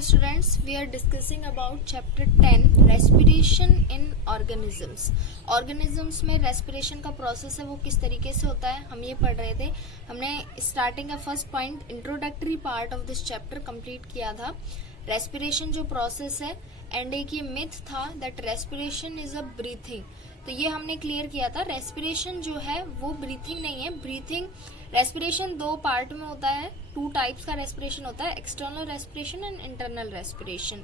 students, we are discussing about chapter 10 respiration in organisms. organisms में respiration का process है वो किस तरीके से होता है हम ये पढ़ रहे थे. हमने starting का first point introductory part of this chapter complete किया था. respiration जो process है and एक ये myth था that respiration is a breathing. तो ये हमने क्लियर किया था. respiration जो है वो breathing नहीं है. breathing रेस्पिरेशन दो पार्ट में होता है. टू टाइप्स का रेस्पिरेशन होता है, external respiration and internal respiration.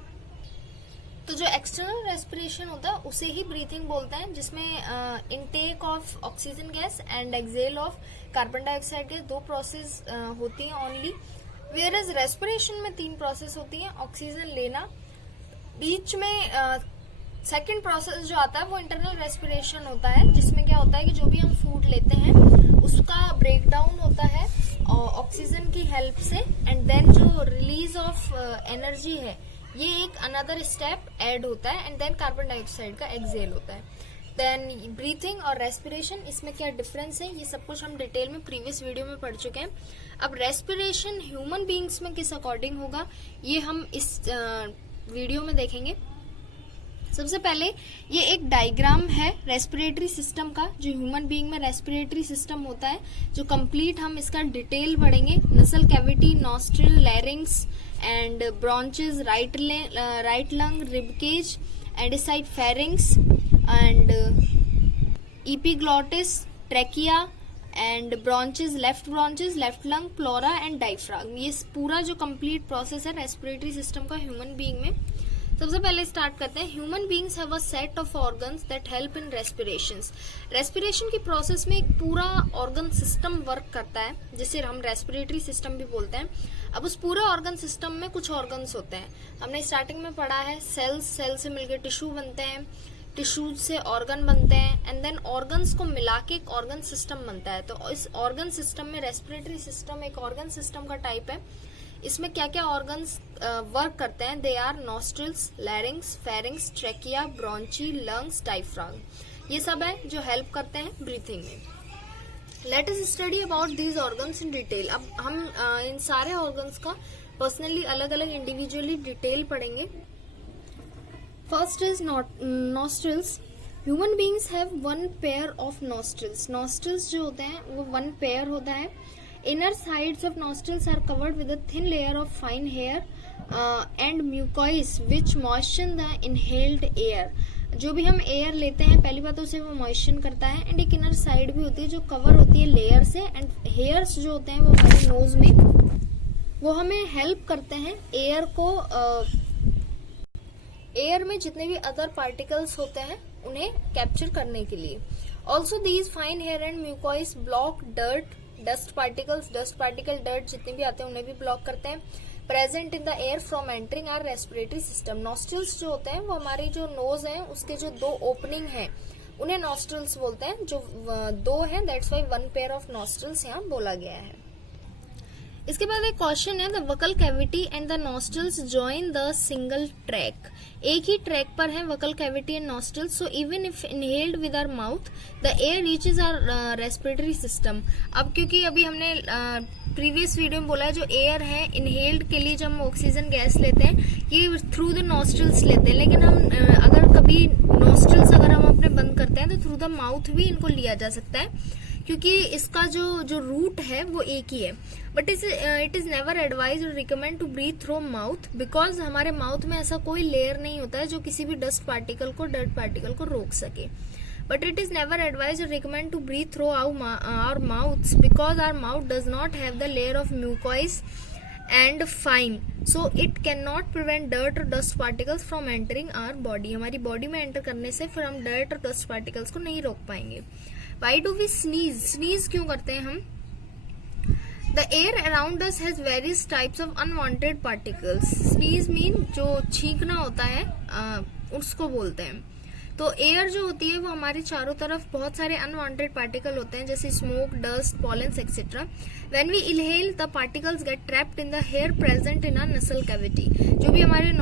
तो जो एक्सटर्नल रेस्पिरेशन होता है उसे ही ब्रीथिंग बोलते हैं, जिसमें intake of oxygen gas and exhale of carbon dioxide gas दो प्रोसेस होती हैं ओनली. वेयर एज रेस्पिरेशन में तीन प्रोसेस होती हैं. ऑक्सीजन लेना, बीच में सेकेंड प्रोसेस जो आता है वो इंटरनल रेस्पिरेशन होता है, जिसमें क्या होता है कि जो भी हम फूड लेते हैं उसका ब्रेकडाउन होता है ऑक्सीजन की हेल्प से, एंड देन जो रिलीज ऑफ एनर्जी है ये एक अनदर स्टेप ऐड होता है, एंड देन कार्बन डाइऑक्साइड का एक्सेल होता है. देन ब्रीथिंग और रेस्पिरेशन, इसमें क्या डिफरेंस है ये सब कुछ हम डिटेल में प्रीवियस वीडियो में पढ़ चुके हैं. अब रेस्पिरेशन ह्यूमन बींग्स में किस अकॉर्डिंग होगा ये हम इस वीडियो में देखेंगे. सबसे पहले ये एक डायग्राम है रेस्पिरेटरी सिस्टम का, जो ह्यूमन बीइंग में रेस्पिरेटरी सिस्टम होता है, जो कंप्लीट हम इसका डिटेल पढ़ेंगे. Nasal cavity, nostril, larynx and bronchus, right lung, rib cage, एंडोसाइड pharynx and epiglottis, trachea and bronchus, left lung, pleura and diaphragm. ये पूरा जो कंप्लीट प्रोसेस है रेस्पिरेटरी सिस्टम का ह्यूमन बीइंग में. सबसे पहले स्टार्ट करते हैं. Human beings have a set of organs that help in respirations. Respiration की प्रोसेस में एक पूरा ऑर्गन सिस्टम वर्क करता है, जिसे हम रेस्पिरेटरी सिस्टम भी बोलते हैं. अब उस पूरे ऑर्गन सिस्टम में कुछ ऑर्गन्स होते हैं. हमने स्टार्टिंग में पढ़ा है सेल्स, सेल से मिलकर टिश्यू बनते हैं, टिश्यूज से ऑर्गन बनते हैं, एंड देन ऑर्गन्स को मिला के एक ऑर्गन सिस्टम बनता है. तो इस ऑर्गन सिस्टम में रेस्पिरेटरी सिस्टम एक ऑर्गन सिस्टम का टाइप है. इसमें क्या क्या ऑर्गन्स वर्क करते हैं? They are nostrils, larynx, pharynx, trachea, bronchi, lungs, diaphragm. ये सब है जो हेल्प करते हैं ब्रीथिंग में. Let us study about these organs in detail. अब हम इन सारे ऑर्गन्स का पर्सनली अलग अलग इंडिविजुअली डिटेल पढ़ेंगे. First is nostrils. Human beings have one pair of nostrils. Nostrils जो होते हैं वो वन पेयर होता है. Inner sides of nostrils are covered with a thin layer of fine hair and mucois which moisten the inhaled air. जो भी हम air लेते हैं पहली बात उसे वो मॉइस्चन करता है, एंड एक इनर साइड भी होती है जो कवर होती है लेयर से, एंड हेयर्स जो होते हैं वो हमारे नोज में वो हमें हेल्प करते हैं एयर को एयर में जितने भी अदर पार्टिकल्स होते हैं उन्हें कैप्चर करने के लिए. Also these fine hair and mucus block dust particle dirt जितने भी आते हैं उन्हें भी ब्लॉक करते हैं. Present in the air from entering our respiratory system. Nostrils जो होते हैं वो हमारी जो नोज है उसके जो दो ओपनिंग है उन्हें नॉस्ट्रिल्स बोलते हैं. जो दो हैं that's why one pair of nostrils यहाँ बोला गया है. इसके बाद एक क्वेश्चन है, the buccal cavity and the nostrils join the single track. एक ही ट्रैक पर है buccal cavity and nostrils. So even if inhaled with our mouth the air reaches our respiratory system. अब क्योंकि अभी हमने प्रीवियस वीडियो में बोला है जो एयर है इनहेल्ड के लिए जब हम ऑक्सीजन गैस लेते हैं ये थ्रू द नॉस्ट्रिल्स लेते हैं, लेकिन हम अगर कभी नॉस्ट्रिल्स अगर हम अपने बंद करते हैं तो थ्रू द माउथ भी इनको लिया जा सकता है, क्योंकि इसका जो रूट है वो एक ही है. But it is never advise और recommend to breathe through mouth, because हमारे माउथ में ऐसा कोई लेयर नहीं होता है जो किसी भी डर्ट पार्टिकल को रोक सके. But it is never advise और recommend to breathe through our mouths because our mouth does not have the layer of mucus and fine, so it can not prevent dirt और dust particles from entering our body. हमारी body में enter करने से फिर हम dirt और dust particles को नहीं रोक पाएंगे. Why do we sneeze? Sneeze क्यों करते हैं हम? The air around us has various types of unwanted particles. Sneeze mean जो छींकना होता है उसको बोलते हैं. तो एयर जो होती है वो हमारे चारों तरफ बहुत सारे अनवांटेड पार्टिकल होते हैं, जैसे smoke, dust, pollens etcetera. When we inhale the particles get trapped in the hair present in a nasal cavity. जो भी हमारे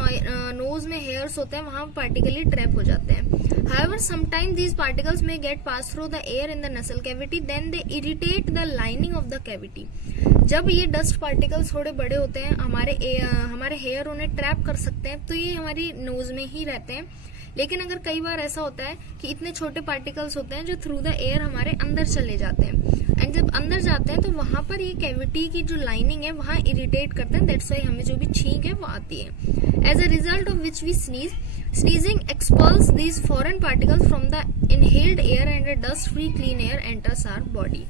नोज में हेयर्स होते हैं वहां पार्टिकली ट्रैप हो जाते हैं. However, sometimes these particles may get passed through the air in the nasal cavity, then they irritate the lining of the cavity. जब ये डस्ट पार्टिकल्स थोड़े बड़े होते हैं, हमारे हेयर उन्हें ट्रैप कर सकते हैं, तो ये हमारी नोज में ही रहते हैं. लेकिन अगर कई बार ऐसा होता है कि इतने छोटे पार्टिकल्स होते हैं जो थ्रू द एयर हमारे अंदर चले जाते हैं, एंड जब अंदर जाते हैं तो वहां पर ये कैविटी की जो लाइनिंग है वहां इरिटेट करते हैं. दैट्स वाई हमें जो भी छींक है वो आती है. As a result of which we sneeze, sneezing expels these foreign particles from the inhaled air and a dust-free clean air enters our body.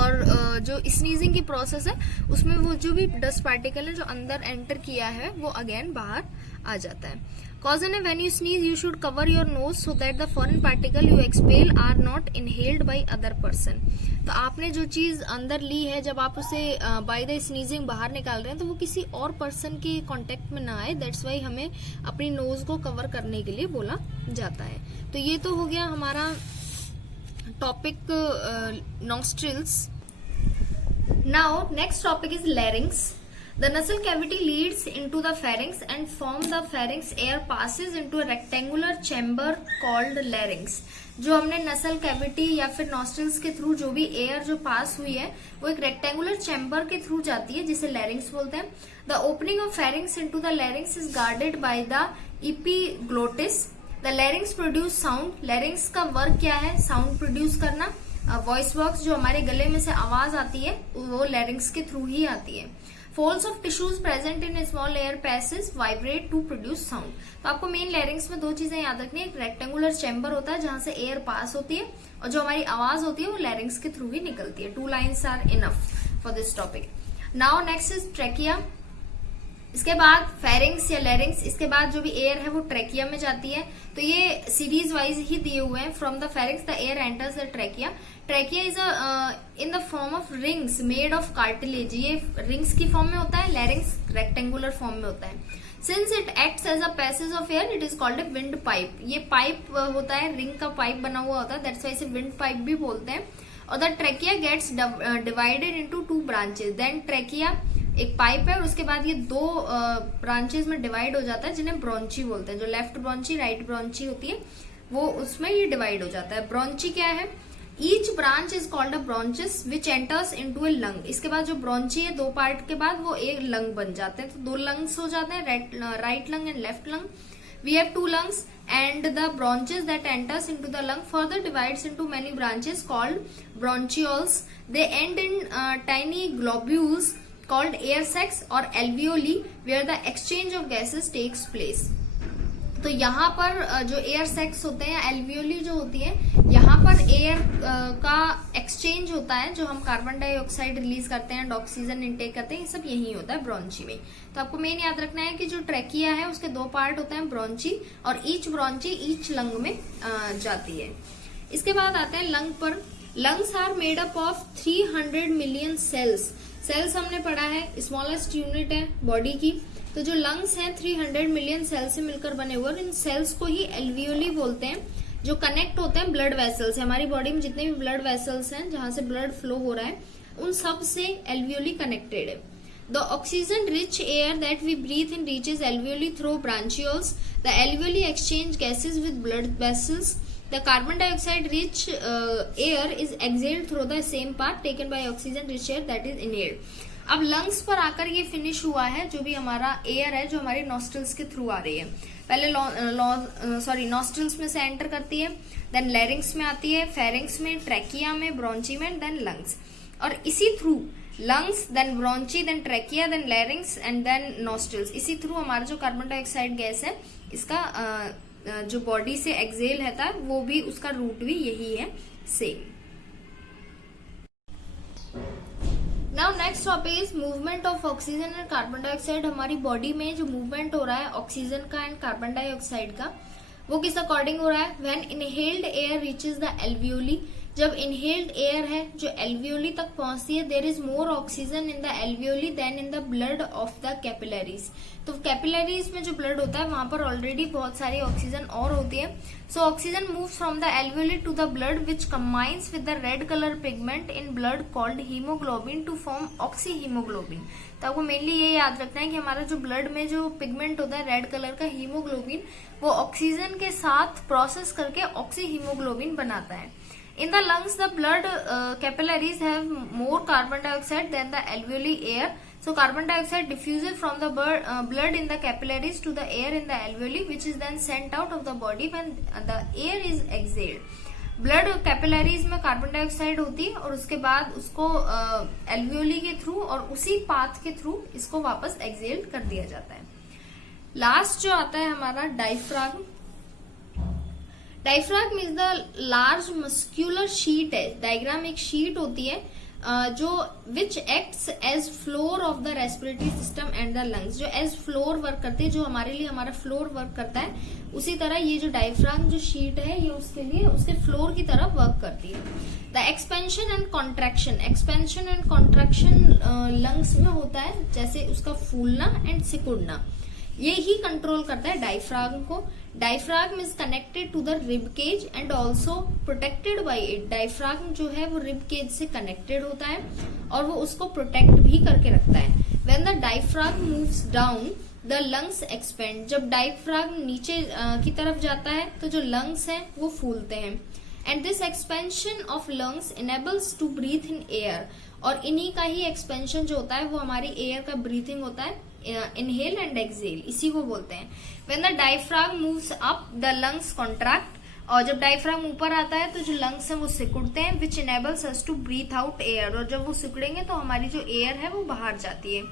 और जो स्नीजिंग की प्रोसेस है उसमें वो जो भी डस्ट पार्टिकल है जो अंदर एंटर किया है वो अगेन बाहर आ जाता है. कॉजन है when you sneeze you should cover your nose so that the foreign particle you expel are not inhaled by other person. तो आपने जो चीज अंदर ली है जब आप उसे बाय द स्नीजिंग बाहर निकाल रहे हैं तो वो किसी और पर्सन के कांटेक्ट में ना आए. दैट्स वाई हमें अपनी नोज को कवर करने के लिए बोला जाता है. तो ये तो हो गया हमारा topic nostrils. Now next topic is larynx. The nasal cavity leads into the pharynx and from the pharynx air passes into a rectangular chamber called larynx. जो हमने नसल कैविटी या फिर नॉस्ट्रिल्स के थ्रू जो भी एयर जो पास हुई है वो एक रेक्टेंगुलर चैम्बर के थ्रू जाती है जिसे लैरिंक्स बोलते हैं. The opening of pharynx into the larynx is guarded by the epiglottis. The larynx produce sound. Larynx का वर्क क्या है? साउंड प्रोड्यूस करना. वॉइस बॉक्स जो हमारे गले में से आवाज आती है वो लैरिंक्स के थ्रू ही आती है. Folds of tissues present in a small air passes vibrate to produce sound. तो आपको मेन लैरिंक्स में दो चीजें याद रखनी है. एक रेक्टेंगुलर चैम्बर होता है जहां से एयर पास होती है और जो हमारी आवाज होती है वो लैरिंक्स के थ्रू ही निकलती है. 2 lines are enough for this topic. Now next is trachea. इसके बाद फेरिंग्स या लैरिंक्स. इसके बाद जो भी एयर है वो ट्रेकिया में जाती है. तो ये सीरीज वाइज ही दिए हुए हैं. From the pharynx the air enters the trachea. Trachea is in the form of rings made of cartilage. ये रिंग्स की फॉर्म में होता है. लैरिंक्स रेक्टेंगुलर फॉर्म में होता है. Since it acts as a passage of air it is called a wind pipe. ये pipe होता है, रिंग का पाइप बना हुआ होता है. दैट्स वाई इसे विंड पाइप भी बोलते हैं. और the trachea gets divided into 2 branches. Then trachea एक पाइप है और उसके बाद ये 2 ब्रांचेस में डिवाइड हो जाता है जिन्हें ब्रोंची बोलते हैं. जो लेफ्ट ब्रोंची राइट ब्रोंची होती है वो उसमें ये डिवाइड हो जाता है. ब्रोंची क्या है? Each branch is called a bronchus which enters into a lung. इसके बाद जो ब्रोंची है 2 पार्ट के बाद वो एक लंग बन जाते हैं. तो 2 lungs हो जाते हैं, right lung and left lung. We have 2 lungs and the branches that enters into the lung further divides into many branches called bronchioles. They end in tiny globules called air sacs or alveoli where the exchange of gases takes place. तो यहाँ पर जो air sacs होते हैं, alveoli जो होती है, यहाँ पर एयर का एक्सचेंज होता है. जो हम कार्बन डाइऑक्साइड रिलीज करते हैं, ऑक्सीजन इनटेक करते हैं, ये सब यही होता है ब्रोंची में. तो आपको मेन याद रखना है कि जो ट्रेकिया है उसके 2 पार्ट होते हैं, ब्रोंची, और ईच ब्रोंची ईच लंग में जाती है. इसके बाद आते हैं लंग पर. Lungs are made up of 300 million cells. Cells हमने पढ़ा है स्मॉलेस्ट यूनिट है बॉडी की. तो जो लंग्स हैं 300 million सेल से मिलकर बने हुए. इन सेल्स को ही एल्वियोली बोलते हैं जो कनेक्ट होते हैं ब्लड वेसल्स. हमारी बॉडी में जितने भी ब्लड वेसल्स हैं जहां से ब्लड फ्लो हो रहा है उन सब से एल्वियोली कनेक्टेड है. The oxygen rich air that we breathe in reaches alveoli through bronchioles. The alveoli exchange gases with blood vessels. The carbon dioxide rich air is exhaled through the same path taken by oxygen rich air that is inhaled. अब lungs पर आकर ये finish हुआ है जो भी हमारा air है जो हमारे नॉस्ट्रिल्स के थ्रू आ रही है. पहले नॉस्ट्रिल्स में से एंटर करती है, देन लैरिंग्स में आती है, फेरिंग्स में, ट्रेकिया में, ब्रोंची में, देन लंग्स. और इसी through lungs, then bronchi, then trachea, then larynx and then nostrils. इसी थ्रू हमारा जो कार्बन डाइऑक्साइड गैस है इसका जो बॉडी से एक्सेल रहता है वो भी, उसका रूट भी यही है same. Now next topic is movement of oxygen and carbon dioxide. हमारी बॉडी में जो मूवमेंट हो रहा है ऑक्सीजन का एंड कार्बन डाइऑक्साइड का वो किस अकॉर्डिंग हो रहा है? When inhaled air reaches the alveoli. जब इनहेल्ड एयर है जो एल्वियोली तक पहुंचती है, there is more oxygen in the alveoli than in the blood of the capillaries. तो कैपिलरीज में जो ब्लड होता है वहां पर ऑलरेडी बहुत सारी ऑक्सीजन और होती है। So oxygen moves from the alveoli to the blood which combines with the red colour pigment in blood called haemoglobin to form oxy haemoglobin. तो आपको मेनली ये याद रखना है कि हमारा जो ब्लड में जो पिगमेंट होता है रेड कलर का हीमोग्लोबिन, वो ऑक्सीजन के साथ प्रोसेस करके ऑक्सी हीमोग्लोबिन बनाता है। In the lungs, the blood capillaries have more carbon dioxide than the alveoli air. So carbon dioxide diffuses from the blood in the capillaries to the air in the alveoli, which is then sent out of the body when the air is exhaled. Blood capillaries में carbon dioxide होती है और उसके बाद उसको alveoli के through और उसी पाथ के थ्रू इसको वापस एक्सहेल कर दिया जाता है। लास्ट जो आता है हमारा diaphragm. Diaphragm is the large muscular sheet है। डायग्राम एक शीट होती है जो which acts as floor of the respiratory system and the lungs, जो एज फ्लोर वर्क करते हैं, जो हमारे लिए हमारा फ्लोर वर्क करता है, उसी तरह ये जो डायफ्राग्म जो शीट है ये उसके लिए उसके फ्लोर की तरह वर्क करती है। The expansion and contraction, expansion and contraction lungs में होता है, जैसे उसका फूलना एंड सिकुड़ना, ये ही कंट्रोल करता है डायफ्राग्म को। Diaphragm is connected to the rib cage and also protected by it. Diaphragm जो है वो रिब केज से कनेक्टेड होता है और वो उसको प्रोटेक्ट भी करके रखता है। When the diaphragm moves down the lungs expand. जब डायफ्राग्म नीचे की तरफ जाता है तो जो लंग्स हैं वो फूलते हैं। And this expansion of lungs enables to breathe in air. और इन्हीं का ही एक्सपेंशन जो होता है वो हमारी एयर का ब्रीथिंग होता है, इनहेल एंड एक्सहेल, इसी को बोलते हैं। When the diaphragm moves up the lungs contract. और जब डायफ्राग्म ऊपर आता है तो जो लंग्स हैं वो सिकुड़ते हैं, which enables us to breathe out air. और जब वो सिकुड़ेंगे तो हमारी जो एयर है वो बाहर जाती है,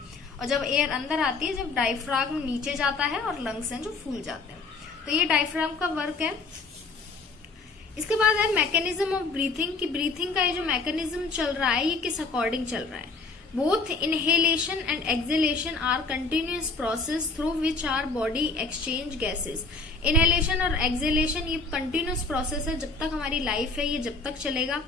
और जब एयर अंदर आती है जब डायफ्राग्म नीचे जाता है और लंग्स हैं जो फूल जाते हैं। तो ये डायफ्राग्म का वर्क है। इसके बाद है मैकेनिज्म ऑफ ब्रीथिंग, की ब्रीथिंग का ये जो मैकेनिज्म चल रहा है ये किस अकॉर्डिंग चल रहा है। Both inhalation and exhalation are continuous process through which our body exchange gases. Inhalation और एक्सहेलेशन ये कंटिन्यूअस प्रोसेस है, जब तक हमारी लाइफ है ये जब तक चलेगा।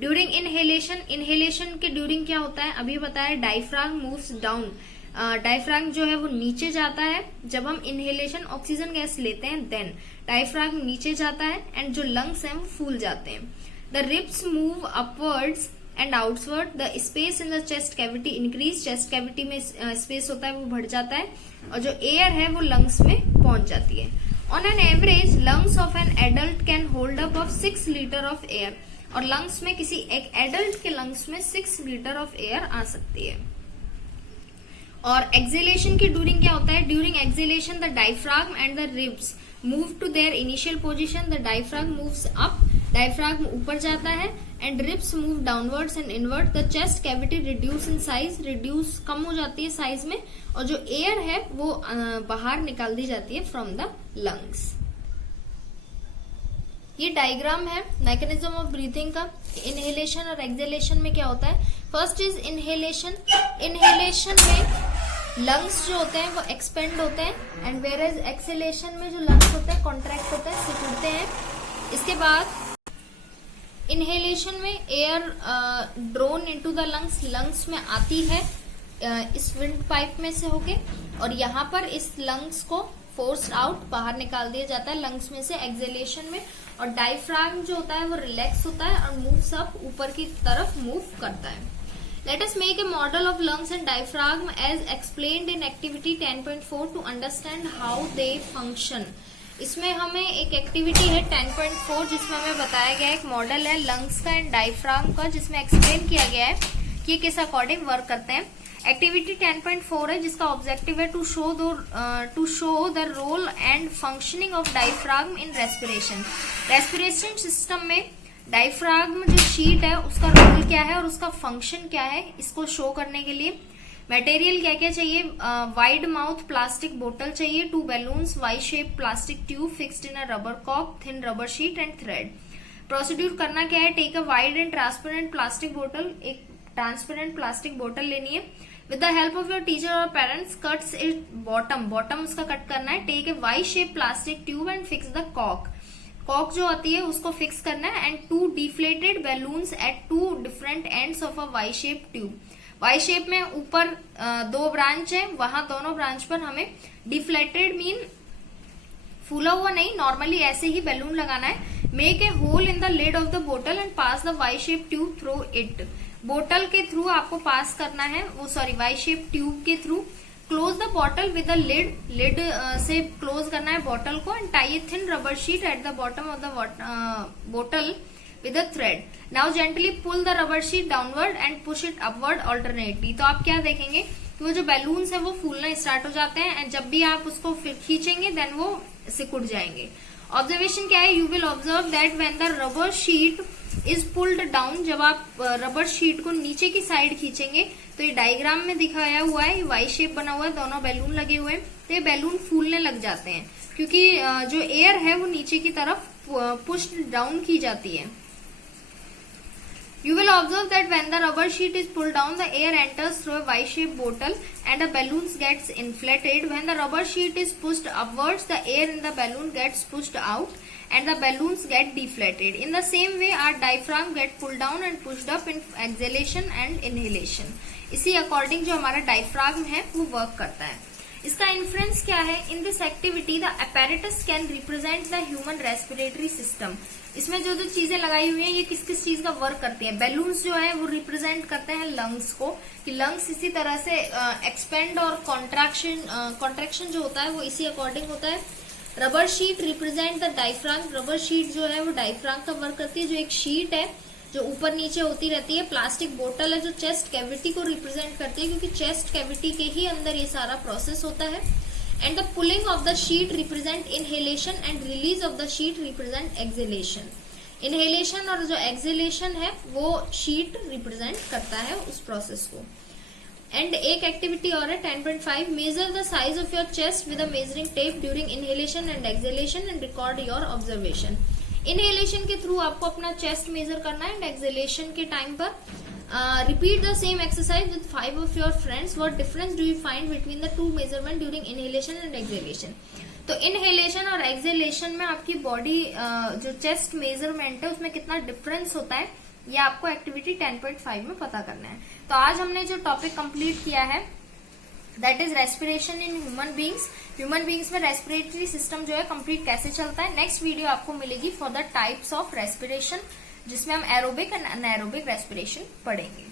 ड्यूरिंग इनहेलेशन, इनहेलेशन के ड्यूरिंग क्या होता है अभी बताया, डायफ्राग्म मूव्स डाउन। डायफ्राग्म जो है वो नीचे जाता है, जब हम इनहेलेशन ऑक्सीजन गैस लेते हैं देन डायफ्राग्म नीचे जाता है एंड जो लंग्स हैं वो फूल जाते हैं। The ribs move upwards and outward. The space in the chest cavity increase. Chest cavity में स्पेस होता है वो बढ़ जाता है और जो एयर है वो लंग्स में पहुंच जाती है। On an average lungs of an adult can hold up of 6 litre of air. और लंग्स में किसी एक एडल्ट के लंग्स में 6 लीटर ऑफ एयर आ सकती है। और एक्सहेलेशन की ड्यूरिंग क्या होता है, during exhalation the diaphragm and the ribs move to their initial position. The diaphragm moves up, diaphragm ऊपर जाता है and ribs move downwards and inward. The chest cavity reduce in size, reduce कम हो जाती है साइज में, और जो एयर है वो बाहर निकाल दी जाती है फ्रॉम द लंग्स। ये डायग्राम है मैकेनिज्म ऑफ ब्रीथिंग का। इनहेलेशन और एक्सहेलेशन में क्या होता है। First is inhalation. इनहेलेशन में लंग्स जो होते हैं वो एक्सपेंड होते हैं एंड वेयर एज एक्सहेलेशन में जो लंग्स होते हैं कॉन्ट्रैक्ट होते हैं, सिकुड़ते हैं। इसके बाद इनहेलेशन में air drone into the lungs, lungs में आती है इस विंड पाइप में से होके, और यहाँ पर इस लंग्स को फोर्स आउट बाहर निकाल दिया जाता है लंग्स में से एक्सहेलेशन में। और डायफ्राग्म जो होता है वो रिलैक्स होता है और मूव्स अप, ऊपर की तरफ मूव करता है। Let us make a model of lungs and diaphragm as explained in activity 10.4 to understand how they function. इसमें हमें एक एक्टिविटी है 10.4 जिसमें हमें बताया गया है, एक मॉडल है लंग्स का एंड डायफ्राग्म का, जिसमें एक्सप्लेन किया गया है कि किस अकॉर्डिंग वर्क करते हैं। एक्टिविटी 10.4 है जिसका ऑब्जेक्टिव है to show the role and functioning of diaphragm in respiration. Respiration system में डायफ्राग्म जो शीट है उसका रोल क्या है और उसका फंक्शन क्या है, इसको शो करने के लिए मटेरियल क्या क्या चाहिए। वाइड माउथ प्लास्टिक बोतल चाहिए, 2 balloons, Y shape plastic tube fixed in a rubber cock, thin rubber sheet and thread. Procedure करना क्या है, take a wide and transparent plastic बोतल, एक ट्रांसपेरेंट प्लास्टिक बोतल लेनी है। With the help of your teacher और पेरेंट्स कट्स इट बॉटम उसका कट करना है। Take a Y shape plastic tube and fix the cock, cock जो होती है उसको फिक्स करना है and 2 deflated balloons at 2 different ends of a Y shape tube. Y shape में ऊपर 2 ब्रांच है, वहां दोनों ब्रांच पर हमें डिफ्लेटेड मीन फूला हुआ नहीं, नॉर्मली ऐसे ही बैलून लगाना है। Make a hole in the lid of the बोतल and pass the Y shape tube through it. बोतल के थ्रू आपको पास करना है, वाई शेप ट्यूब के through. Close the bottle with the lid से क्लोज करना है बॉटल को and tie a thin rubber sheet at the bottom of the bottle with a thread. Now gently pull the rubber sheet downward and push it upward alternately. तो आप क्या देखेंगे कि वो जो बैलून्स है वो फूलना स्टार्ट हो जाते हैं एंड जब भी आप उसको फिर खींचेंगे देन वो सिकुड़ जाएंगे। ऑब्जर्वेशन क्या है, you will observe that when the rubber sheet is pulled down, जब आप रबर शीट को नीचे की साइड खींचेंगे तो ये डायग्राम में दिखाया हुआ है, वाई शेप बना हुआ है, दोनों बैलून लगे हुए हैं, तो ये बैलून फूलने लग जाते हैं क्योंकि जो एयर है वो नीचे की तरफ पुश्ड डाउन की जाती है। You will observe that when the rubber sheet is pulled down, the air enters through a Y-shaped bottle and the balloon gets inflated. When the rubber sheet is pushed upwards, the air in the balloon gets pushed out and the balloons get deflated. In the same way, our diaphragm get pulled down and pushed up in exhalation and inhalation. इसी according जो हमारा diaphragm है वो work करता है। इसका influence क्या है, in this activity the apparatus can represent the human respiratory system. इसमें जो जो चीजें लगाई हुई हैं ये किस किस चीज का वर्क करती हैं। बैलून्स जो है वो रिप्रेजेंट करते हैं लंग्स को, कि लंग्स इसी तरह से एक्सपेंड और कॉन्ट्रैक्शन जो होता है वो इसी अकॉर्डिंग होता है। Rubber sheet represent the diaphragm. Rubber sheet जो है वो डायफ्राम का वर्क करती है, जो एक शीट है जो ऊपर नीचे होती रहती है। प्लास्टिक बोतल है जो चेस्ट कैविटी को रिप्रेजेंट करती है, क्योंकि चेस्ट कैविटी के ही अंदर ये सारा प्रोसेस होता है। And the pulling of the sheet represent inhalation and release of the sheet represent exhalation. Inhalation और जो एक्सहेलेशन है वो शीट रिप्रेजेंट करता है उस प्रोसेस को। एंड एक एक्टिविटी और है 10.5, measure the size of your chest with a measuring tape during inhalation and exhalation and record your observation. Inhalation के थ्रू आपको अपना चेस्ट मेजर करना है एंड एक्सहेलेशन के टाइम पर repeat the same exercise with 5 of your friends. What difference do you find between the 2 measurement during inhalation and exhalation. तो inhalation और exhalation में आपकी बॉडी जो चेस्ट मेजरमेंट है उसमें कितना डिफरेंस होता है ये आपको एक्टिविटी 10.5 में पता करना है। तो आज हमने जो टॉपिक कंप्लीट किया है that is respiration in human beings. Human beings में रेस्पिरेटरी सिस्टम जो है कंप्लीट कैसे चलता है। नेक्स्ट वीडियो आपको मिलेगी for the types of respiration, जिसमें हम एरोबिक एंड अनएरोबिक रेस्पिरेशन पढ़ेंगे।